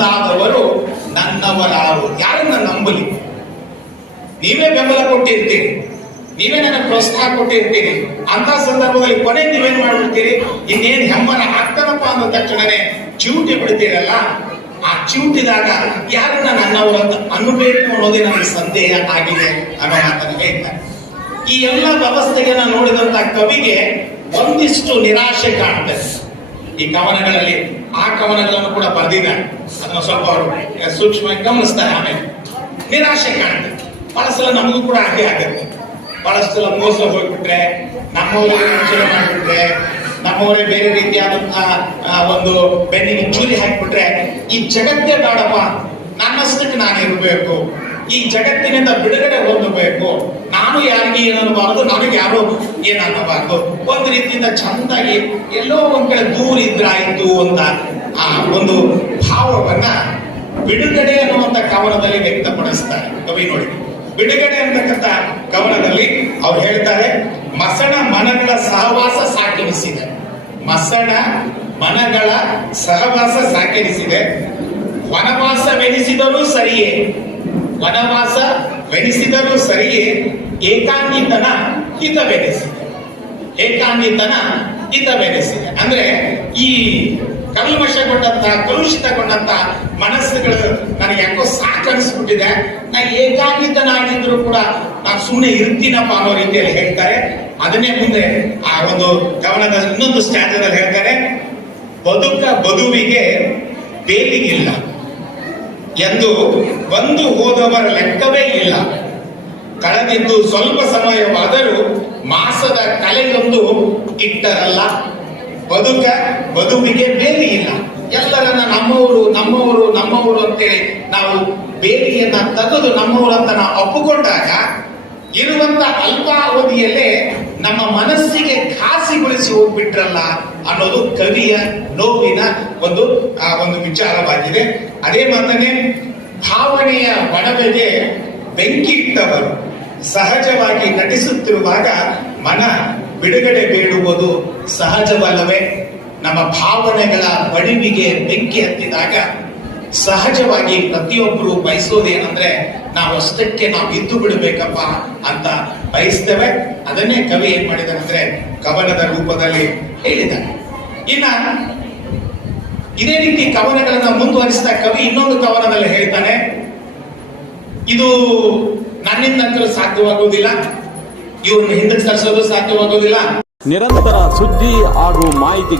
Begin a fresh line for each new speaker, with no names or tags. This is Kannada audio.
ಮುಂದಾದವರು ನನ್ನವರಾರು. ಯಾರನ್ನ ನಂಬಲಿ? ನೀವೇ ಬೆಂಬಲ ಕೊಟ್ಟಿರ್ತೀರಿ. ನೀವೇ ನನಗೆ ಪ್ರೋತ್ಸಾಹ ಕೊಟ್ಟಿರ್ತೀರಿ. ಅಂತ ಸಂದರ್ಭದಲ್ಲಿ ಕೊನೆ ನೀವೇನ್ ಮಾಡ್ಬಿಡ್ತೀರಿ? ಇನ್ನೇನು ಹೆಮ್ಮನ ಹಾಕ್ತಾನಪ್ಪ ಅಂದ ತಕ್ಷಣನೇ ಚೂಟಿ ಬಿಡ್ತೀರಲ್ಲ? ಆ ಚೂಟಿದಾಗ ಯಾರನ್ನ ನನ್ನವರು ಅಂತ ಅನ್ನಬೇಕು ಅನ್ನೋದೇ ನನಗೆ ಸಂದೇಹ ಆಗಿದೆ ಅನ್ನೋ ಮಾತನ್ನು ಹೇಳ್ತಾರೆ. ಈ ಎಲ್ಲ ವ್ಯವಸ್ಥೆಗೆ ನಾನು ನೋಡಿದಂತ ಕವಿಗೆ ಒಂದಿಷ್ಟು ನಿರಾಶೆ ಕಾಣ್ತದೆ. ಈ ಕವನಗಳಲ್ಲಿ ಆ ಕವನಗಳನ್ನು ಕೂಡ ಬರೆದಿದ್ದಾರೆ. ಅದನ್ನ ಸ್ವಲ್ಪ ಅವರು ಸೂಕ್ಷ್ಮವಾಗಿ ಗಮನಿಸ್ತಾರೆ. ಆಮೇಲೆ ನಿರಾಶೆ ಕಾಣುತ್ತೆ. ಬಹಳ ಸಲ ನಮಗೂ ಕೂಡ ಹಾಗೆ ಆಗುತ್ತೆ. ಬಹಳಷ್ಟು ಸಲ ಮೋಸ ಹೋಗ್ಬಿಟ್ರೆ, ನಮ್ಮವರೇ ವಂಚನೆ ಮಾಡಿಬಿಟ್ರೆ, ನಮ್ಮವರೇ ಬೇರೆ ರೀತಿಯಾದಂತಹ ಒಂದು ಬೆನ್ನಿಗೆ ಚೂರಿ ಹಾಕಿಬಿಟ್ರೆ, ಈ ಜಗತ್ತೇ ಬೇಡಪ್ಪ. ನನ್ನಷ್ಟಕ್ಕೆ ನಾನು ಇರಬೇಕು ಈ ಜಗತ್ತಿನಿಂದ ಬಿಡುಗಡೆ ಹೊಂದಬೇಕು. ನಾನು ಯಾರಿಗೆ ಏನನ್ನಬಾರದು ನನಗೆ ಯಾರು ಏನನ್ನಬಾರದು ಒಂದು ರೀತಿಯಿಂದ ಚಂದಾಗಿ ಎಲ್ಲೋ ಒಂದ್ ಕಡೆ ದೂರ ಇದ್ರಾಯ್ತು ಅಂತ ಆ ಒಂದು ಭಾವವನ್ನ ಬಿಡುಗಡೆ ಅನ್ನುವಂತ ಕವನದಲ್ಲಿ ವ್ಯಕ್ತಪಡಿಸ್ತಾರೆ. ಕವಿ ನೋಡಿ. ಬಿಡುಗಡೆ ಅಂತಕ್ಕಂಥ ಕವನದಲ್ಲಿ ಅವ್ರು ಹೇಳ್ತಾರೆ, ಮಸಣ ಮನಗಳ ಸಹವಾಸ ಸಾಕಿರಿಸಿದೆ. ಮಸಣ ಮನಗಳ ಸಹವಾಸ ಸಾಕೆನಿಸಿದೆ ವನವಾಸವೆನಿಸಿದರೂ ಸರಿಯೇ. ವನವಾಸವೆನಿಸಿದರೂ ಸರಿಯೇ ಏಕಾಂಗಿತನ ಹಿತವೆನಿಸಿದೆ ಏಕಾಂಗಿತನ ಹಿತವೆನಿಸಿದೆ ಅಂದ್ರೆ ಈ ಕಲ್ಮಶಗೊಂಡಂತ ಕಲುಷಿತಗೊಂಡಂತ ಮನಸ್ಸುಗಳು ನನಗೆ ಯಾಕೋ ಸಾಕನಿಸ್ಬಿಟ್ಟಿದೆ. ನಾ ಏಕಾಂಗಿತನಾಗಿದ್ರು ಕೂಡ ನಾನು ಸುಮ್ಮನೆ ಇರ್ತೀನಪ್ಪ ಅನ್ನೋ ರೀತಿಯಲ್ಲಿ ಹೇಳ್ತಾರೆ. ಅದನ್ನೇ ಮುಂದೆ ಆ ಒಂದು ಕವನದ ಇನ್ನೊಂದು ಸ್ಟ್ಯಾಂಡದಲ್ಲಿ ಹೇಳ್ತಾರೆ. ಬದುಕ ಬದುವಿಗೆ ಬೇಲಿಗಿಲ್ಲ. ಎಂದು ಬಂದು ಹೋದವರ ಲೆಕ್ಕವೇ ಇಲ್ಲ. ಕಳೆದಿದ್ದು ಸ್ವಲ್ಪ ಸಮಯವಾದರೂ ಮಾಸದ ಕಲೆಯೊಂದು ಇಟ್ಟರಲ್ಲ ಬದುಕ ಬದುಕಿಗೆ ಬೇಲಿ ಇಲ್ಲ. ಎಲ್ಲರನ್ನ ನಮ್ಮವರು ನಮ್ಮವರು ನಮ್ಮವರು ಅಂತೇಳಿ ನಾವು ಬೇಲಿಯನ್ನ ತಗದು ನಮ್ಮವರು ಅಂತ ನಾವು ಒಪ್ಪಿಕೊಂಡಾಗ ಇರುವಂತ ಅಲ್ಪಾವಧಿಯಲ್ಲೇ ನಮ್ಮ ಮನಸ್ಸಿಗೆ ಖಾಸಿಗೊಳಿಸಿ ಹೋಗ್ಬಿಟ್ರಲ್ಲ ಅನ್ನೋದು ಕವಿಯ ನೋವಿನ ಒಂದು, ಆ, ಒಂದು ವಿಚಾರವಾಗಿದೆ. ಅದೇ ಮಾತನೆ ಭಾವನೆಯ ಒಡವೆಗೆ ಬೆಂಕಿ ಇಟ್ಟವರು ಸಹಜವಾಗಿ ನಟಿಸುತ್ತಿರುವಾಗ ಮನ ಬಿಡುಗಡೆ ಬೇಡುವುದು ಸಹಜವಲ್ಲವೇ? ನಮ್ಮ ಭಾವನೆಗಳ ಬಡಿವಿಗೆ ಬೆಂಕಿ ಹತ್ತಿದಾಗ ಸಹಜವಾಗಿ ಪ್ರತಿಯೊಬ್ಬರು ಬಯಸೋದೇನಂದ್ರೆ, ನಾವು ಅಷ್ಟಕ್ಕೆ ನಾವು ಇದ್ದು ಬಿಡಬೇಕಪ್ಪ ಅಂತ ಬಯಸ್ತೇವೆ. ಅದನ್ನೇ ಕವಿ ಏನ್ ಮಾಡಿದಾನೆ ಅಂದ್ರೆ ಕವನದ ರೂಪದಲ್ಲಿ ಹೇಳಿದ್ದಾನೆ. ಇನ್ನ ಇದೇ ರೀತಿ ಕವನಗಳನ್ನ ಮುಂದುವರಿಸಿದ ಕವಿ ಇನ್ನೊಂದು ಕವನದಲ್ಲಿ ಹೇಳ್ತಾನೆ, ಇದು ನನ್ನಿಂದಂತೂ ಸಾಧ್ಯವಾಗುವುದಿಲ್ಲ, ಇವ್ರನ್ನ ಹಿಂದಕ್ಕೆ ಸರಿಸೋದು ಸಾಧ್ಯವಾಗುವುದಿಲ್ಲ.
ನಿರಂತರ ಸುದ್ದಿ ಹಾಗೂ ಮಾಹಿತಿ